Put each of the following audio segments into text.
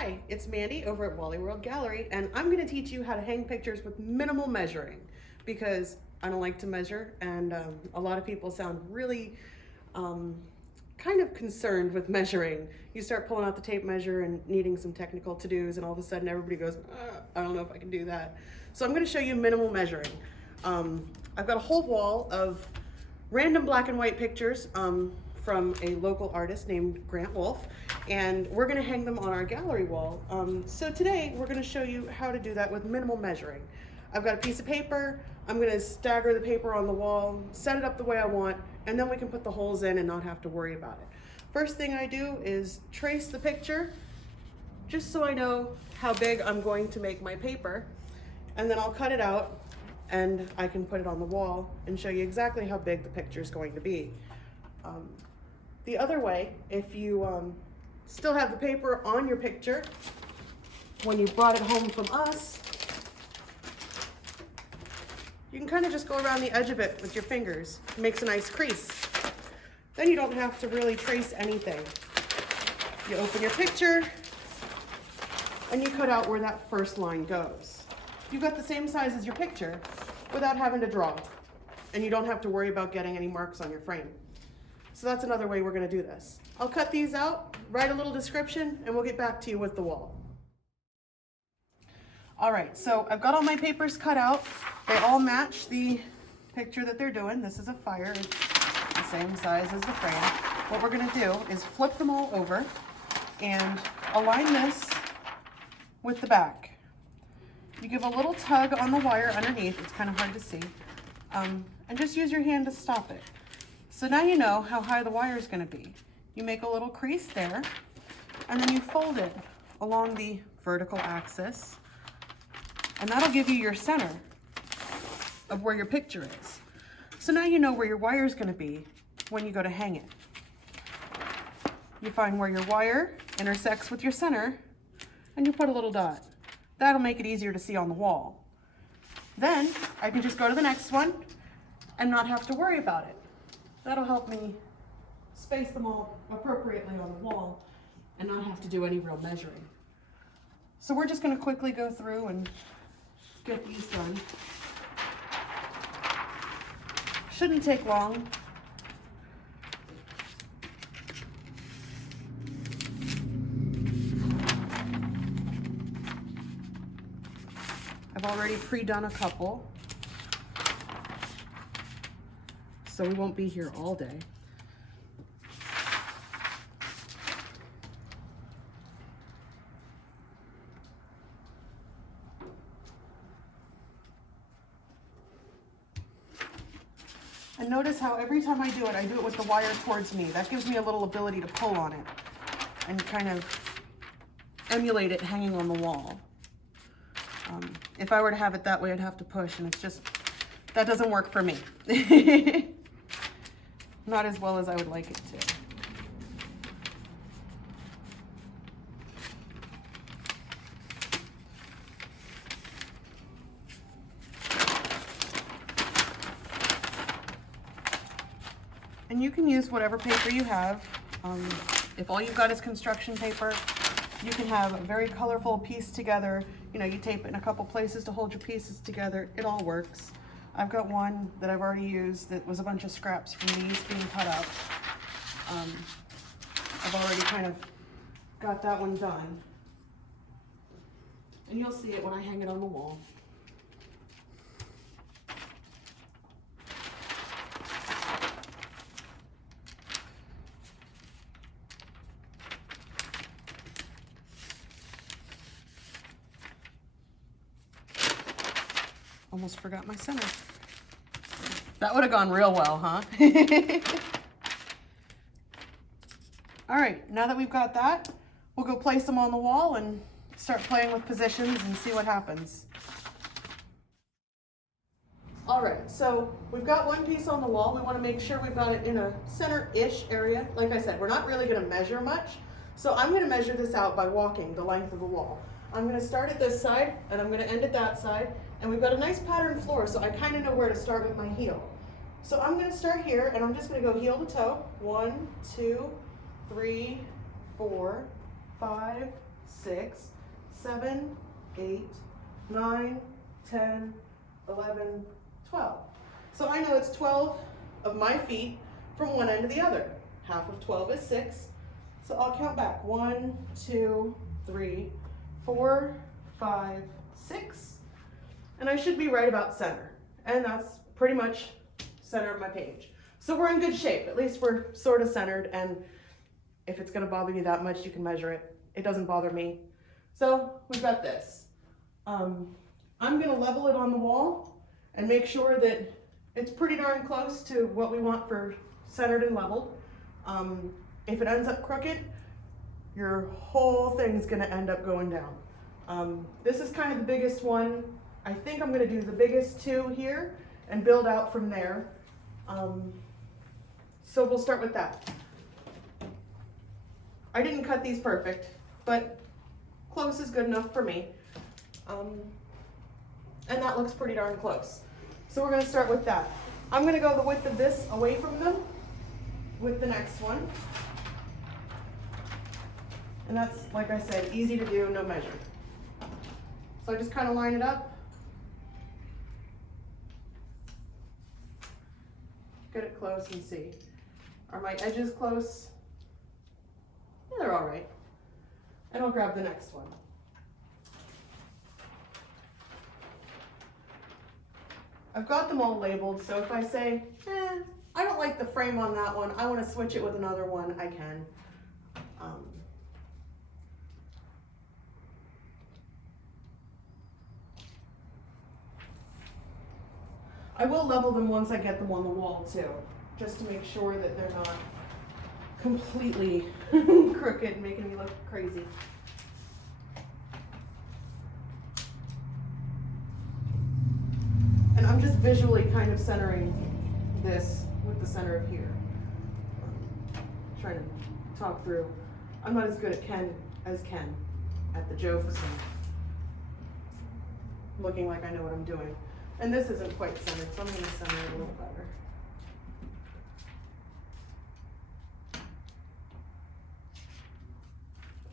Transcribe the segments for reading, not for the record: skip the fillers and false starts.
Hi, it's Mandy over at Wally World Gallery, and I'm going to teach you how to hang pictures with minimal measuring because I don't like to measure, and a lot of people sound really kind of concerned with measuring. You start pulling out the tape measure and needing some technical to-dos, and all of a sudden everybody goes, I don't know if I can do that. So I'm going to show you minimal measuring. I've got a whole wall of random black and white pictures from a local artist named Grant Wolf, and we're going to hang them on our gallery wall. So today we're going to show you how to do that with minimal measuring. I've got a piece of paper. I'm going to stagger the paper on the wall, set it up the way I want, and then we can put the holes in and not have to worry about it. First thing I do is trace the picture just so I know how big I'm going to make my paper, and then I'll cut it out and I can put it on the wall and show you exactly how big the picture is going to be. The other way, if you still have the paper on your picture when you brought it home from us, you can kind of just go around the edge of it with your fingers. It makes a nice crease. Then you don't have to really trace anything. You open your picture and you cut out where that first line goes. You've got the same size as your picture without having to draw, and you don't have to worry about getting any marks on your frame. So that's another way we're going to do this. I'll cut these out, write a little description, and we'll get back to you with the wall. All right, so I've got all my papers cut out. They all match the picture that they're doing. This is a fire. It's the same size as the frame. What we're going to do is flip them all over and align this with the back. You give a little tug on the wire underneath. It's kind of hard to see. And just use your hand to stop it. So now you know how high the wire is going to be. You make a little crease there, and then you fold it along the vertical axis, and that'll give you your center of where your picture is. So now you know where your wire is going to be when you go to hang it. You find where your wire intersects with your center, and you put a little dot. That'll make it easier to see on the wall. Then I can just go to the next one and not have to worry about it. That'll help me space them all appropriately on the wall and not have to do any real measuring. So we're just going to quickly go through and get these done. Shouldn't take long. I've already pre-done a couple, so we won't be here all day. And notice how every time I do it with the wire towards me. That gives me a little ability to pull on it and kind of emulate it hanging on the wall. If I were to have it that way, I'd have to push, and it's just, that doesn't work for me. Not as well as I would like it to. And you can use whatever paper you have. If all you've got is construction paper, you can have a very colorful piece together. You know, you tape it in a couple places to hold your pieces together. It all works. I've got one that I've already used that was a bunch of scraps from these being cut up. I've already kind of got that one done. And you'll see it when I hang it on the wall. Almost forgot my center. That would have gone real well, huh? All right, now that we've got that, we'll go place them on the wall and start playing with positions and see what happens. All right, so we've got one piece on the wall. We want to make sure we've got it in a center-ish area. Like I said, we're not really going to measure much. So I'm going to measure this out by walking the length of the wall. I'm going to start at this side, and I'm going to end at that side. And we've got a nice patterned floor, so I kind of know where to start with my heel. So I'm going to start here, and I'm just going to go heel to toe. 1, 2, 3, 4, 5, 6, 7, 8, 9, 10, 11, 12. So I know it's 12 of my feet from one end to the other. Half of 12 is 6. So I'll count back. 1, 2, 3, 4, 5, 6. And I should be right about center. And that's pretty much center of my page. So we're in good shape. At least we're sort of centered. And if it's going to bother you that much, you can measure it. It doesn't bother me. So we've got this. I'm going to level it on the wall and make sure that it's pretty darn close to what we want for centered and leveled. If it ends up crooked, your whole thing's going to end up going down. This is kind of the biggest one. I think I'm going to do the biggest 2 here and build out from there. So we'll start with that. I didn't cut these perfect, but close is good enough for me. And that looks pretty darn close. So we're going to start with that. I'm going to go the width of this away from them with the next one. And that's, like I said, easy to do, no measure. So I just kind of line it up. Get it close and see. Are my edges close? Yeah, they're all right. And I'll grab the next one. I've got them all labeled, so if I say, I don't like the frame on that one, I want to switch it with another one, I can. I will level them once I get them on the wall too, just to make sure that they're not completely crooked, making me look crazy. And I'm just visually kind of centering this with the center of here. Trying to talk through. I'm not as good at Ken at the jokes and looking like I know what I'm doing. And this isn't quite centered, so I'm going to center it a little better.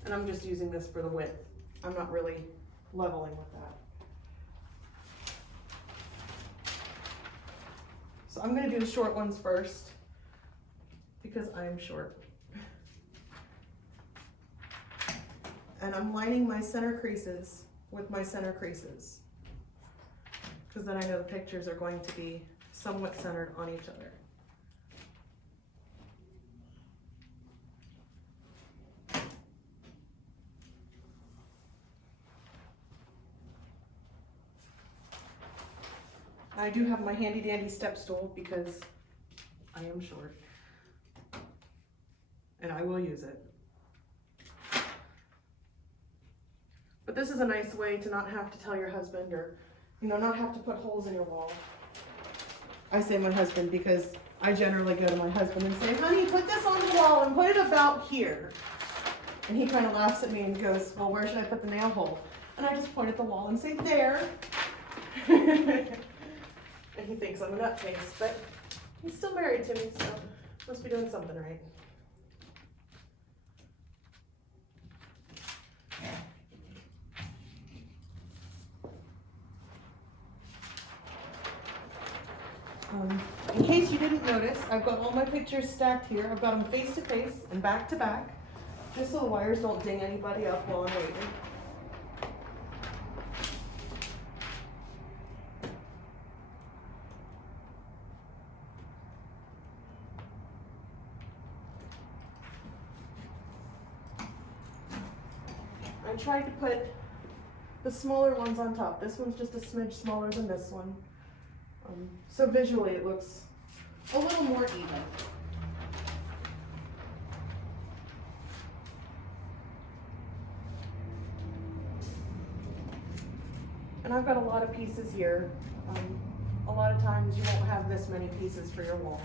And I'm just using this for the width. I'm not really leveling with that. So I'm going to do the short ones first because I am short. And I'm lining my center creases with my center creases, because then I know the pictures are going to be somewhat centered on each other. I do have my handy dandy step stool because I am short and I will use it. But this is a nice way to not have to tell your husband, or not have to put holes in your wall. I say my husband because I generally go to my husband and say, honey, put this on the wall and put it about here. And he kind of laughs at me and goes, well, where should I put the nail hole? And I just point at the wall and say, there. And he thinks I'm a nutcase, but he's still married to me, so must be doing something right. In case you didn't notice, I've got all my pictures stacked here. I've got them face to face and back to back, just so the wires don't ding anybody up while I'm waiting. I tried to put the smaller ones on top. This one's just a smidge smaller than this one. So visually it looks a little more even. And I've got a lot of pieces here. A lot of times you won't have this many pieces for your wall.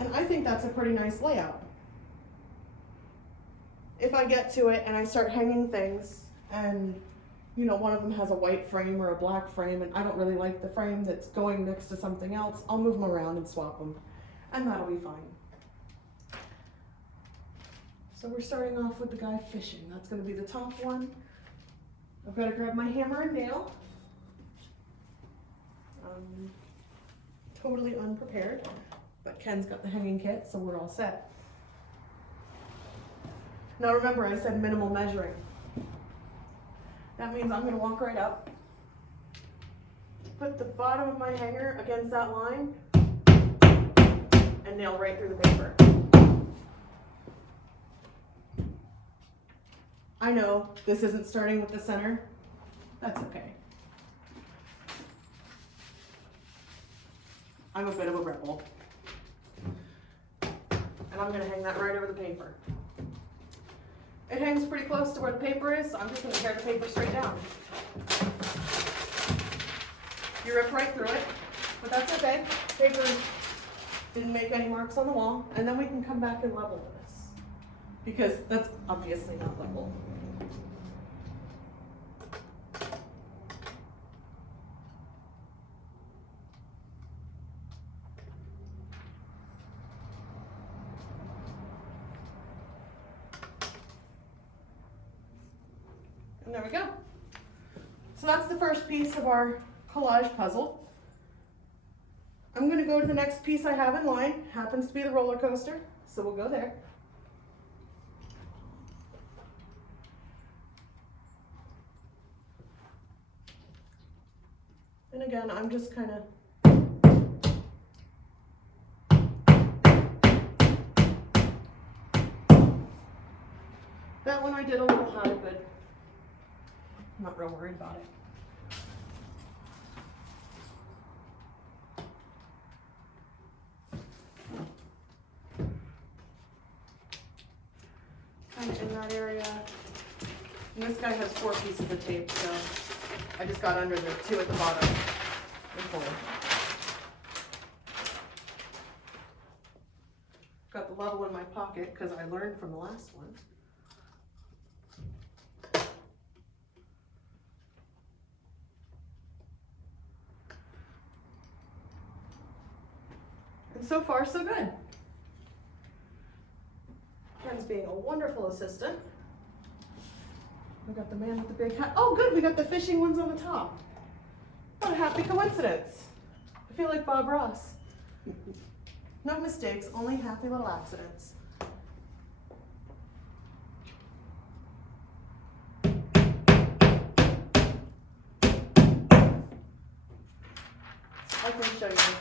And I think that's a pretty nice layout. if I get to it and I start hanging things and you know, one of them has a white frame or a black frame and I don't really like the frame that's going next to something else, I'll move them around and swap them, and that'll be fine. So we're starting off with the guy fishing. That's going to be the top one. I've got to grab my hammer and nail. Totally unprepared, but Ken's got the hanging kit, so we're all set. Now remember, I said minimal measuring. That means I'm going to walk right up, put the bottom of my hanger against that line, and nail right through the paper. I know this isn't starting with the center. That's okay. I'm a bit of a rebel. And I'm gonna hang that right over the paper. It hangs pretty close to where the paper is, so I'm just gonna tear the paper straight down. You rip right through it, but that's okay. Paper didn't make any marks on the wall, and then we can come back and level this, because that's obviously not level. And there we go. So that's the first piece of our collage puzzle. I'm going to go to the next piece I have in line. Happens to be the roller coaster, so we'll go there. And again, I'm just kind of that one I did a little high, but I'm not real worried about it. Kind of in that area. And this guy has 4 pieces of tape, so I just got under the 2 at the bottom and pulled. Got the level in my pocket because I learned from the last one. And so far, so good. Ken's being a wonderful assistant. We got the man with the big hat. Oh, good, we got the fishing ones on the top. What a happy coincidence. I feel like Bob Ross. No mistakes, only happy little accidents. I can show you.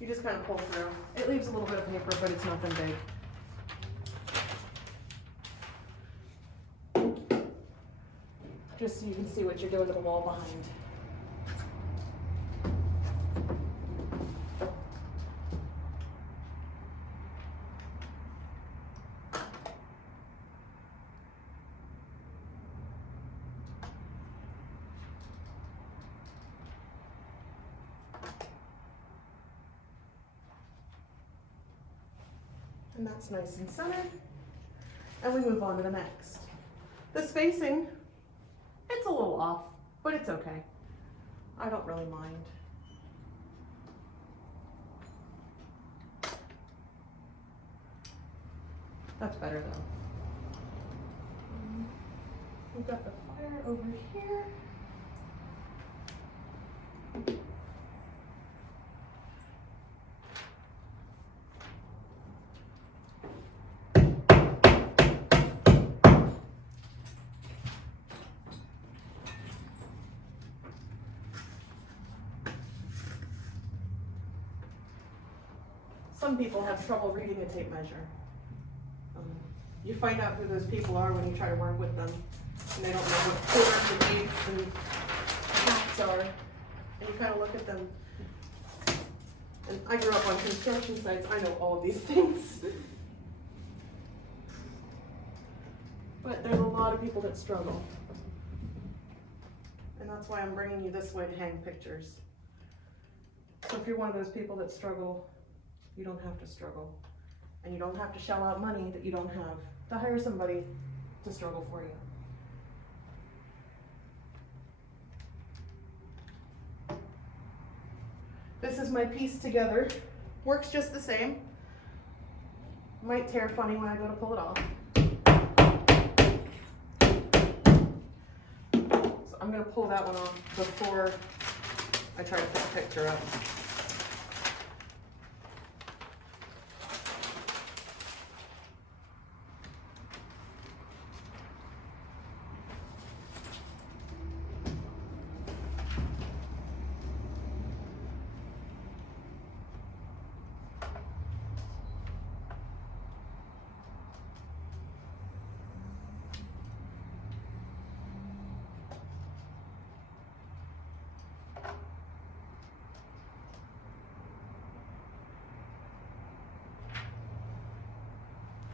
You just kind of pull through. It leaves a little bit of paper, but it's nothing big. Just so you can see what you're doing to the wall behind. And that's nice and centered. And we move on to the next. The spacing, it's a little off, but it's okay. I don't really mind. That's better though. We've got the fire over here. Some people have trouble reading a tape measure. You find out who those people are when you try to work with them, and they don't know what quarters and eighths and halves are, and you kind of look at them. And I grew up on construction sites, I know all of these things. But there's a lot of people that struggle. And that's why I'm bringing you this way to hang pictures. So if you're one of those people that struggle, you don't have to struggle. And you don't have to shell out money that you don't have to hire somebody to struggle for you. This is my piece together. Works just the same. Might tear funny when I go to pull it off. So I'm gonna pull that one off before I try to put the picture up.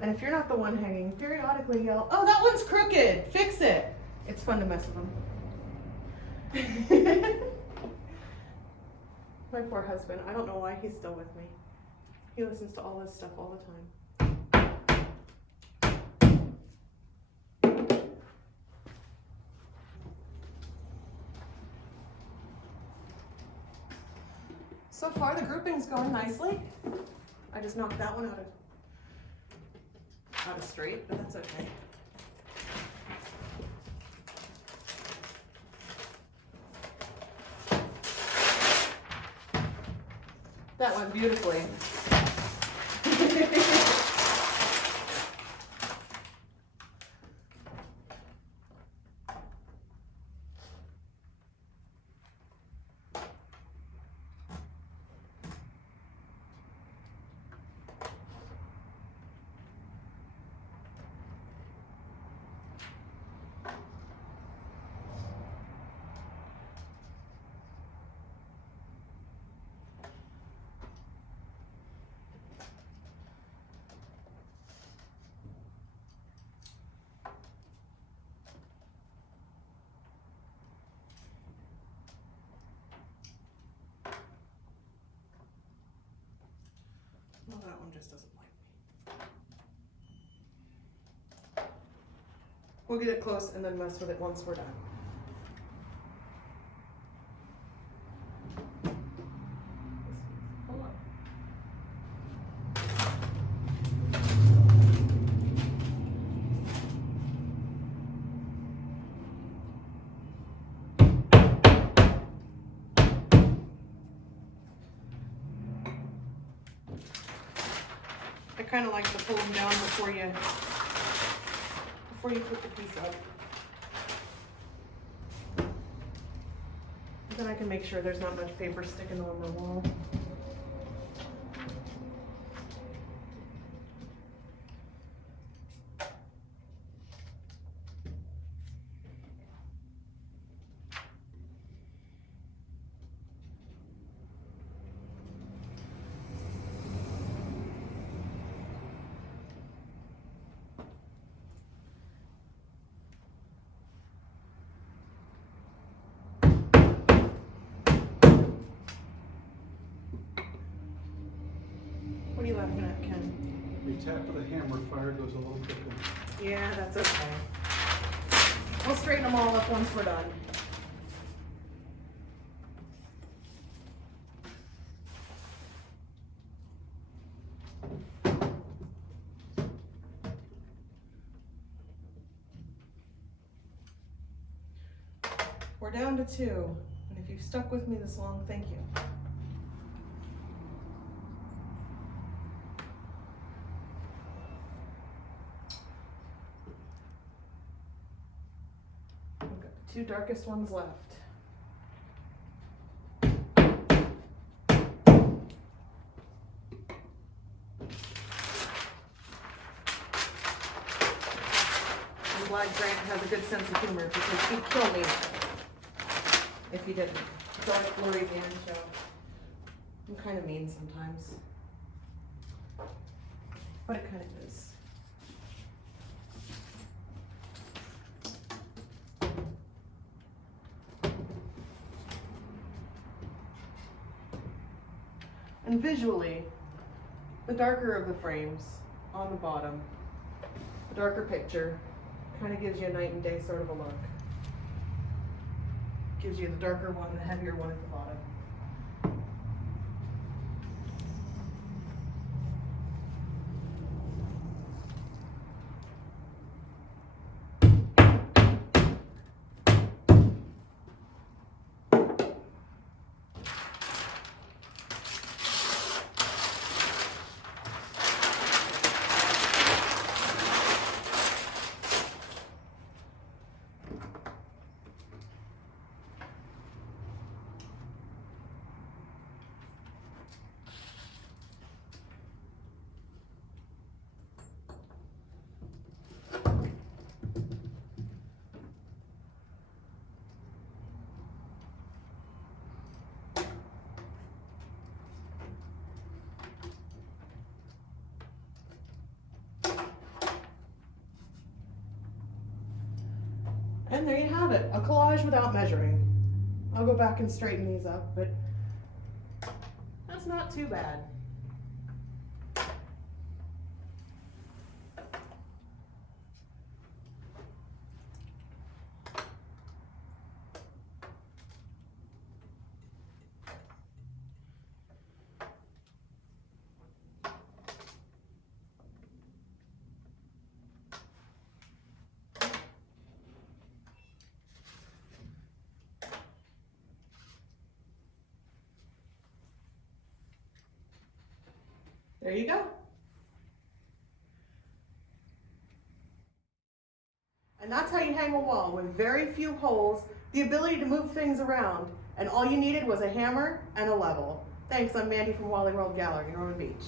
And if you're not the one hanging, periodically yell, "Oh, that one's crooked, fix it." It's fun to mess with them. My poor husband, I don't know why he's still with me. He listens to all this stuff all the time. So far the grouping's going nicely. I just knocked that one out of straight, but that's okay. That went beautifully. Well, that one just doesn't like me. We'll get it close and then mess with it once we're done. Hold on. I kind of like to pull them down before you put the piece up. Then I can make sure there's not much paper sticking on the wall. What are you laughing at, Ken? The tap of the hammer fire goes a little quicker. Yeah, that's okay. We'll straighten them all up once we're done. We're down to 2, and if you've stuck with me this long, thank you. We've got the 2 darkest ones left. I'm glad Grant has a good sense of humor because he'd kill me if he didn't. Dark, blurry band show. I'm kind of mean sometimes, but it kind of is. And visually, the darker of the frames on the bottom. The darker picture kind of gives you a night and day sort of a look. Gives you the darker one, the heavier one at the bottom. And there you have it, a collage without measuring. I'll go back and straighten these up, but that's not too bad. There you go. And that's how you hang a wall with very few holes, the ability to move things around, and all you needed was a hammer and a level. Thanks, I'm Mandy from Wally World Gallery in Norman Beach.